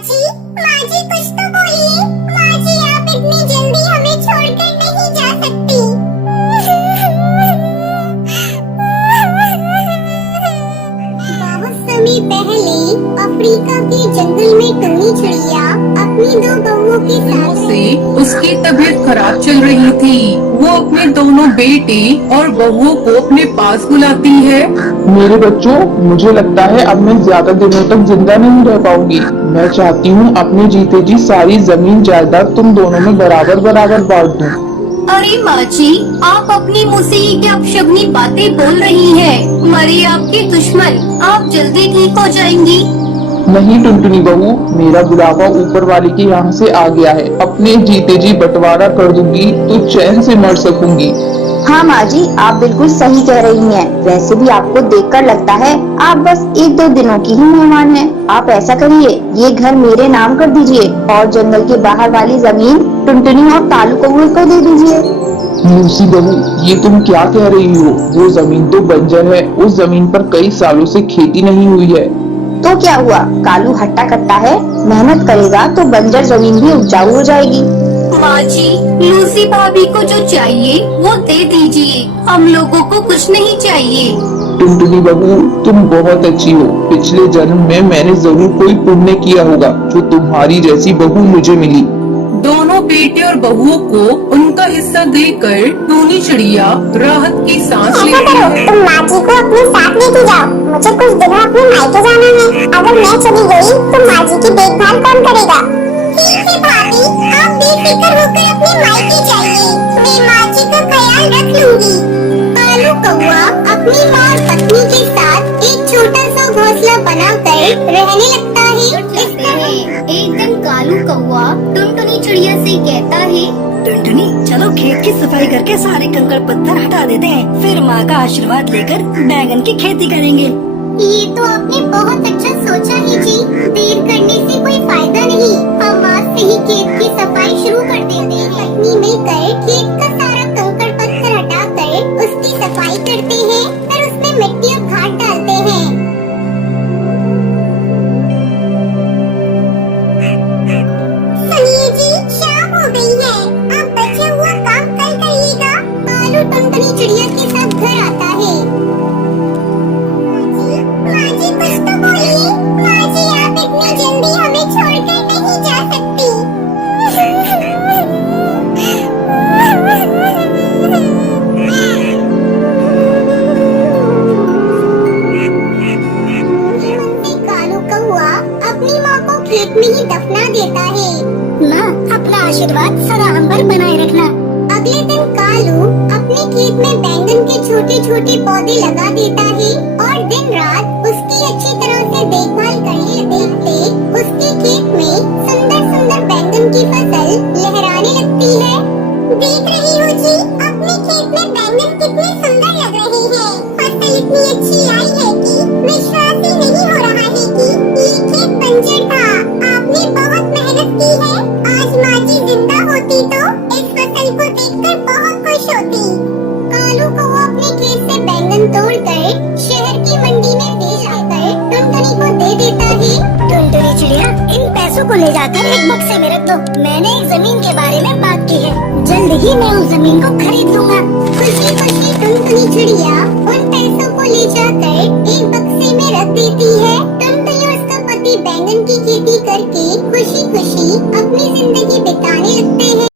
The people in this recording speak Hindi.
माजी, माजी कुछ तो बोलिए। माजी आप इतनी जल्दी हमें छोड़कर नहीं जा सकती। बहुत समय पहले अफ्रीका के जंगल में टोनी चिड़िया अपनी दो बहुओं के साथ से उसकी तबीयत खराब चल रही थी। वो अपने दोनों बेटे और बहुओं को अपने पास बुलाती है। मेरे बच्चों, मुझे लगता है अब मैं ज्यादा दिनों तक जिंदा नहीं रह पाऊंगी। मैं चाहती हूँ अपने जीते जी सारी जमीन जायदाद तुम दोनों में बराबर बराबर बांट दूँ। अरे माँ जी, आप अपनी मुँह से ये क्या अपशगुनी बातें बोल रही हैं? मरे आपके दुश्मन, आप जल्दी ठीक हो जाएंगी। नहीं टुनटुनी बहू, मेरा बुलावा ऊपर वाले के यहाँ से आ गया है। अपने जीते जी बंटवारा कर दूंगी तो चैन से मर सकूंगी। हाँ माँ जी, आप बिल्कुल सही कह रही हैं। वैसे भी आपको देखकर लगता है आप बस 1-2 दिनों की ही मेहमान हैं। आप ऐसा करिए, ये घर मेरे नाम कर दीजिए और जंगल के बाहर वाली जमीन टुनटुनी और कालू कौवे को दे दीजिए। लूसी बहू, ये तुम क्या कह रही हो? वो जमीन तो बंजर है। उस जमीन पर कई सालों से खेती नहीं हुई है। तो क्या हुआ, कालू हट्टा कट्टा है, मेहनत करेगा तो बंजर जमीन भी उपजाऊ हो जाएगी। माँ जी, लूसी भाभी को जो चाहिए वो दे दीजिए, हम लोगों को कुछ नहीं चाहिए। टुनटुनी बहू, तुम बहुत अच्छी हो। पिछले जन्म में मैंने जरूर कोई पुण्य किया होगा जो तुम्हारी जैसी बहू मुझे मिली। दोनों बेटे और बहुओं को उनका हिस्सा देकर टूनी चिड़िया राहत की सांस ऐसा लेती करो, है। तुम माजी को अपने साथ लेके जाओ। मुझे कुछ दिनों अपने मायके जाना है। अगर मैं चली गई तो माजी की देखभाल कौन करेगा? ठीक है भाभी, आप बेफिक्र होकर अपने मायके जाइए। मैं माजी का ख्याल रख लूंगी। कालू कौवा अपनी माँ और पत्नी के साथ एक छोटा सा घोंसला बनाकर रहने लगता है। एक दिन कालू कौवा टुनटुनी चिड़िया से कहता है, टुनटुनी, चलो खेत की सफाई करके सारे कंकड़ पत्थर हटा देते हैं। फिर माँ का आशीर्वाद लेकर बैंगन की खेती करेंगे। ये तो आपने बहुत अच्छा सोचा है जी। देर करने से कोई फायदा नहीं। हम आज से ही खेत की सफाई शुरू कर देते हैं। पत्नी मिलकर खेत का सारा कंकड़ पत्थर हटाकर उसकी सफाई करते हैं, फिर उसमें मिट्टी और खाद डालते हैं। सुनिए जी, शाम हो गई है। आप बचा हुआ काम कल करिएगा। कालू टुनटुनी चिड़िया के साथ घर आता है। माजी कुछ तो बोलिए। माजी आप इतनी जल्दी हमें छोड़कर नहीं जा सकती। कालू कौवा अपनी माँ को खेत में ही दफना देता है। माँ, अपना आशीर्वाद सदा हम पर बनाए रखना। अगले दिन कालू अपने खेत में बैंगन के छोटे छोटे पौधे लगा देता है और दिन रात उसकी अच्छी तरह से देखभाल करने देखते उसके खेत में सुंदर सुंदर बैंगन की फसल लहराने लगती है। देख रही हो जी, अपने खेत में बैंगन कितने सुंदर लग रहे हैं। फसल इतनी अच्छी आई है कि विश्वास ही नहीं हो रहा है कि ये खेत बंजर था। आपने बहुत मेहनत की है। आज माजी जिंदा होती तो इस फसल को देखकर बहुत खुश होती। कालू को वो अपने खेत से बैंगन तोड़कर शहर की मंडी में बेच आकर टुनटुनी को दे देता है। टुनटुनी चिड़िया, इन पैसों को ले जाकर एक बक्से में रख दो। मैंने एक जमीन के बारे में बात की है, जल्द ही मैं उस जमीन को खरीद लूंगा। खुशी खुशी टुनटुनी चिड़िया उन पैसों को ले जाकर एक बक्से में रख देती है। टुनटुनी और उसका पति बैंगन की खेती करके खुशी खुशी अपनी जिंदगी बिताने लगते हैं।